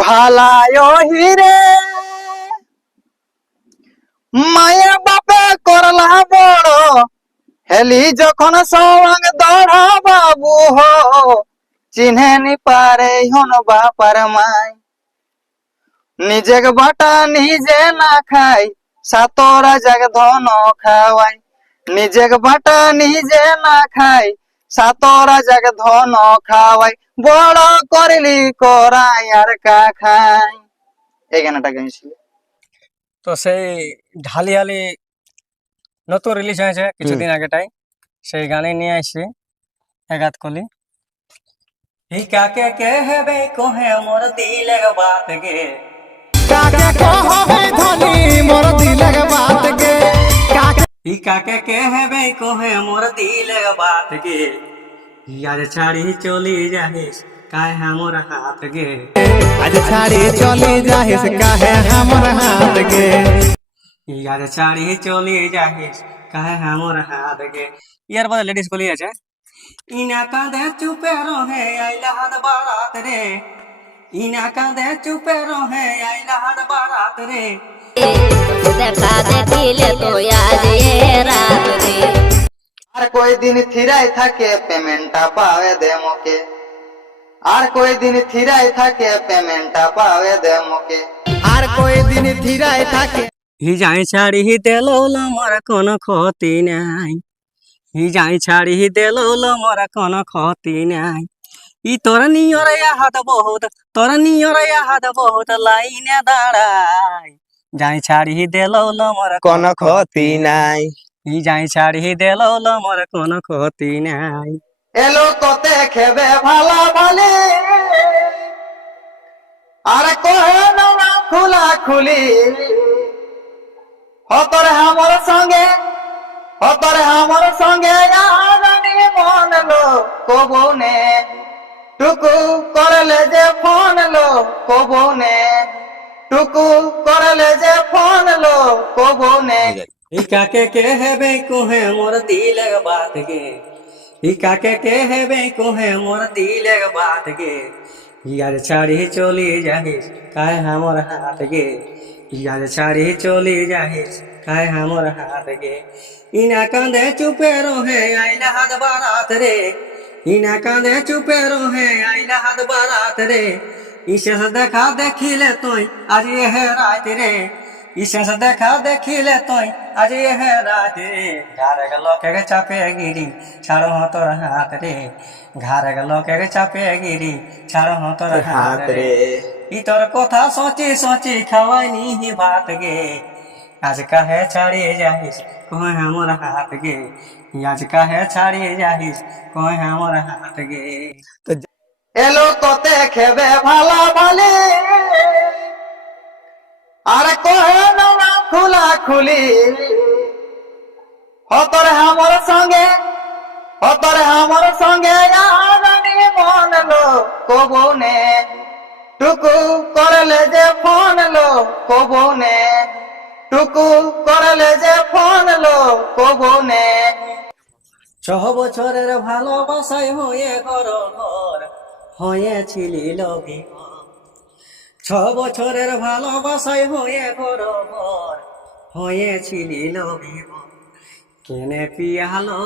ভালায় হিরে মায়ের বাপে করলা বড় হেলি যখন সওয়াং দড় বাবু হো চিনে নি পারে হন বাপার মাই নিজে বাটা নিজে না খাই সাতরা জাগ ধন খাওয়াই নিজে বাটা নিজে না খাই সাতরা জাগ ধন খাওয়াই বড় করলি করাই আর কা খাই। এই গানটা গাইছিল। তো সেই ঢালিয়ালি নতুন রিলিজ হয়েছে কিছুদিন আগেটাই, সেই গানে নিয়ে আসছি এগাত কলি। হি কাকে কহবে কোহে মোর দিলের বাত গে, কাকে কহবে ধনী মোর দিলের বাত গে, হি কাকে কহবে কোহে মোর দিলের বাত গে, यार ছাড়ি চলি যাহিস কাহে মোর হাত গে, আজ ছাড়ি চলি যাহিস কাহে हमर हाथ गे, यार ছাড়ি চলি যাহিস কাহে মোর হাত গে। ইয়ার বাদে লেডিস কলি আছে। ইনা কাঁদে চুপে রহে আইলা হাত বারাত রে, ইনা কাঁদে চুপে রহে আইলা হাত বারাত রে, দেখা দেখিলে তো আজ এ রাত রে, আর কই দিন থিরাই থাকে পেমেন্টটা পাওয়ে দে মোকে, আর কই দিন থিরাই থাকে পেমেন্টটা পাওয়ে দে মোকে। আর কই দিন থিরাই থাকে, হি যাই ছাড়ি দেলৌল মোর কোনো ক্ষতি নাই, হি যাই ছাড়ি দেলৌল মোর কোনো ক্ষতি নাই, ই তোর নিয়র হাত বহুত, তোর নিয়র হাত বহুত লাইনে দাঁড়াই, যাই ছাড়ি দেলৌল মোর কোনো ক্ষতি নাই, ই যাই ছাড়ি দেলৌল মোর কোনো ক্ষতি নাই। এলো কতে খেবে ভালা ভালি আর কহে না খোলা খুলি, হতরে আমার সঙ্গে হতরে আমার সঙ্গে জানি মন লো কবনে টুকু করলে যে ফোন লো কবনে টুকু করলে যে ফোন লো কবনে। ই কাকে কহবে কোহে মোর দিলের বাত গে, ই কাকে কহবে কোহে মোর দিলের বাত গে, ইয়ার ছাড়ি চলি যাহিস কাহে আমার হাত গে, ইয়ার ছাড়ি চলি যাহিস কাহে আমার হাত গে, ইনা কাঁদে চুপে রহে আইলা হাত বারাত রে, ইনা কাঁদে চুপে রহে আইলা হাত বারাত রে, ইশেষ দেখা দেখিলে তুই আজ হে রাত রে, ইশেষ দেখা দেখিলে তুই আজ হে রাত রে, ঘরে লোকে চাপে গিরি ছাড়ো তোর হাত রে, ঘরে লোকে চাপে গিরি ছাড়ো তোর হাত রে, ই তোর কথা সোচি সোচি খাওয়াই নি ভাত গে, আজ কাহে ছাড়িয়ে যাহিস কহে আমার হাত গে, আজ কাহে ছাড়িয়ে যাহিস কহে আমার হাত গে। এলো কতে খেবে ভালা ভালি আর কহে না খোলা খুলি, হতরে আমার সঙ্গে হতরে আমার সঙ্গে জানি মন লো কবনে টুকু করলে যে ফোন লো কবনে টুকু করলে যে ফোন লো কবনে। 6 বছরের ভালোবাসায় হয়ে ঘর ঘর হয়েছিলি লোভী, 6 বছরের ভালোবাসায় হয়ে ঘর ঘর হয়েছিলি লোভী, কেনে পিয়ালো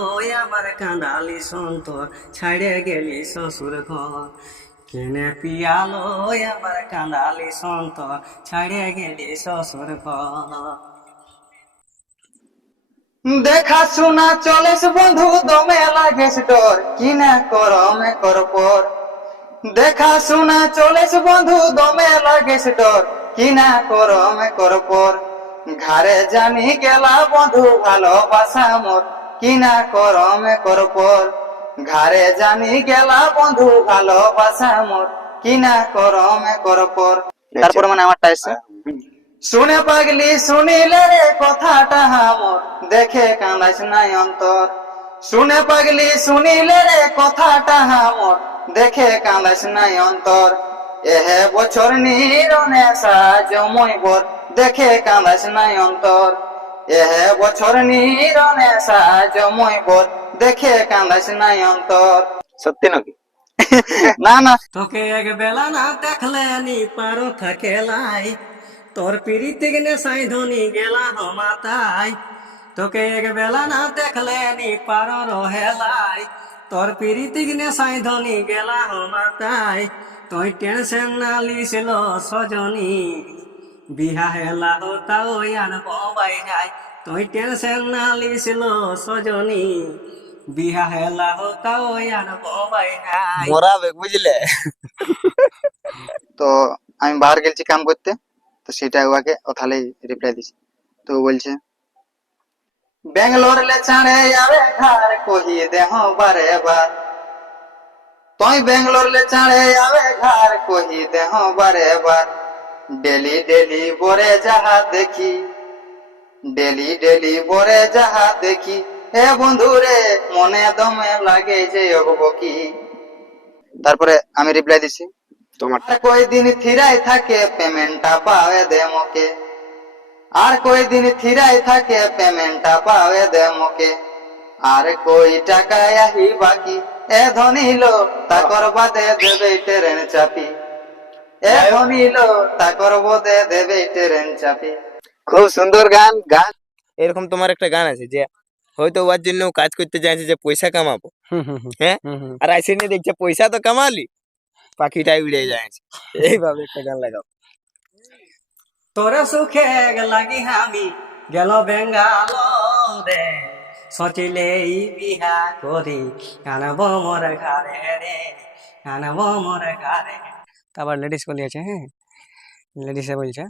আমার কাঁদালি সন্তর ছাড়ে গেলি শ্বশুর ঘর, কেনে পিয়ালো আমার কাঁদালি সন্তর ছাড়ে গেলি শ্বশুর ঘর। দেখা শোনা চলেস বন্ধু দমে লাগেস ডর কিনা করমে কর পর, দেখা শোনা চলেস বন্ধু দমে লাগেস ডর কিনা করমে কর পর, ঘরে জানি গেলা বন্ধু ভালোবাসা মোর কিনা করমে কর পর, ঘরে জানি গেলা বন্ধু ভালোবাসা মোর কিনা করমে কর পর। তারপর মানে আমারটা এসে শুনে পাগলি শুনিলে রে কথাটা আমার দেখে কাঁদাস নাই অন্তর, শুনে পাগলি শুনিলে রে কথাটা আমার দেখে কাঁদাস নাই অন্তর, এহে বছর নিরনে সাজময় বর দেখে কাঁদাস নাই অন্তর, এহে বছর নিরনে সাজময় বর দেখে কাঁদাস নাই অন্তর। সত্যি নাকি? না না, তোকে এক বেলা না দেখলে নি পারো থাকে লাই, তোর পিড়িতে গনে সাই ধনি গেলা মাতাই। তোকে এক বেলা না দেখলে নি পারো রহেলাই, তোর পিড়িতে গনে সাই ধনি গেলা মাতাই। তুই টেনশন না লিছিল সজনী, বিহা হেলা হতাও ইয়ান ববাই যাই। তুই টেনশন না লিছিল সজনী, বিহা হেলা হতাও ইয়ান ববাই যাই। মরাবে বুঝলে। তো আমি বাহার গেছি কাম করতে, তো সেটা ওকে ও তাহলে রিপ্লাই দিছে। তো ও বলছে বেঙ্গালোর লে চাঁড়ে আবে ঘর কহি দেহ বারে বার, তুই বেঙ্গালোর লে চাঁড়ে আবে ঘর কহি দেহ বারে বার। ডেলি ডেলি বরে যাহা দেখি, ডেলি ডেলি বরে যাহা দেখি, এ বন্ধু রে মনে দমে লাগে যে অগব কি। তারপরে আমি রিপ্লাই দিছি তোমার আর কয়দিন থিরাই থাকে পেমেন্টটা পাওয়ে দে মোকে, আর কয়দিন থিরাই থাকে পেমেন্টটা পাওয়ে দে মোকে। আর কই টাকা আহি বাকি, এ ধনিল তাকর বাদে দেবে ট্রেন চাপি, এ ধনিল তাকর বাদে দেবে ট্রেন চাপি। খুব সুন্দর গান। গান এরকম তোমার একটা গান আছে যে হয়তো ওর জন্য ও কাজ করতে চাইছে যে পয়সা কামাবো, হ্যাঁ, আর আইসে নিয়ে দেখছে পয়সা তো কামালি, পাখিটাই উড়ে যায়। এইভাবে একটা গান লাগাও। তোরে সুখে লাগি আমি গেল বেঙ্গালোরে, সচিলে বিহা করি আনব মোর ঘরে রে, আনব মোর ঘরে। তারপর লেডিস বলিয়েছে, হ্যাঁ লেডিসে বলছে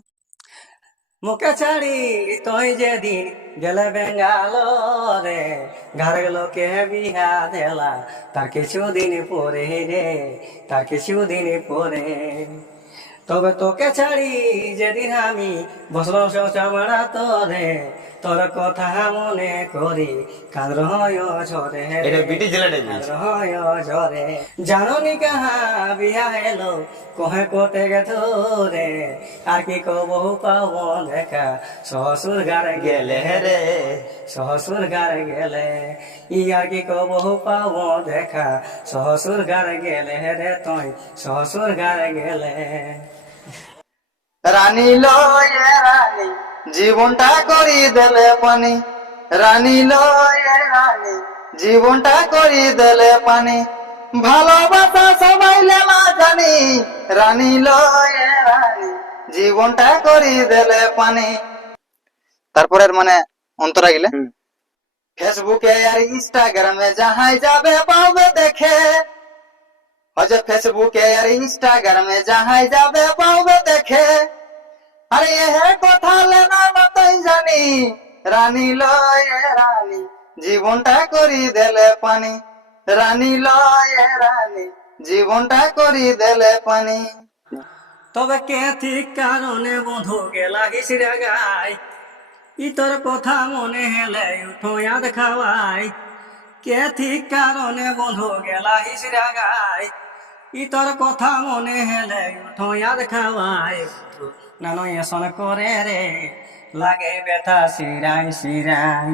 মুখে ছাড়ি তুই যেদিন গেলে বেঙ্গালোরে, ঘরের লোকে বিহা দেলা তার কিছুদিন পরে রে, তার কিছুদিন পরে। তবে তোকে ছাড়ি যেদিন আমি বসলো চামড়া তোরে, তোর কথা মনে করি কাঁদ হয় ঝরে এটা বিটি জেলাটাই কাঁদ বলছে। হয় ঝরে। জানো নি কাহা বিয়া এলো কহে কোটে গেছো রে, আর কি কব পাব দেখা শ্বশুর গারে গেলে রে, শ্বশুর গারে গেলে। ই আর কি কব পাব দেখা শ্বশুর গারে গেলে রে, তুই শ্বশুর গারে গেলে। রানী লয়ে রানী জীবনটা করি দেলে পানি, রানী লয়ে রানী জীবনটা করি দেলে পানি। ভালোবাসা সবাই লেলা জানি, রানী লয়ে রানী জীবনটা করি দেলে পানি। তারপরের মানে অন্তরা গেলে ফেসবুকে আর ইনস্টাগ্রামে যাহাই যাবে পাবে দেখে, হজে ফেসবুকে আর ইনস্টাগ্রামে যাহাই যাবে পাবে দেখে। আরে এ কথা লেনা মতই জানি, রানী লয়ে রানী জীবনটা করি দেলে পানি, রানী লয়ে রানী জীবনটা করি দেলে পানি। তবে কে ঠিক কারণে বন্ধু গেলা হিসিরা গাই, ই তোর কথা মনে হেলে উঠো ইয়াদ খাওয়াই। কে ঠিক কারণে বন্ধু গেলা হিসিরা গাই, ই তোর কথা মনে হেলে উঠো ইয়াদ খাওয়াই। নানো এসন করে রে লাগে ব্যথা শিরাই শিরাই।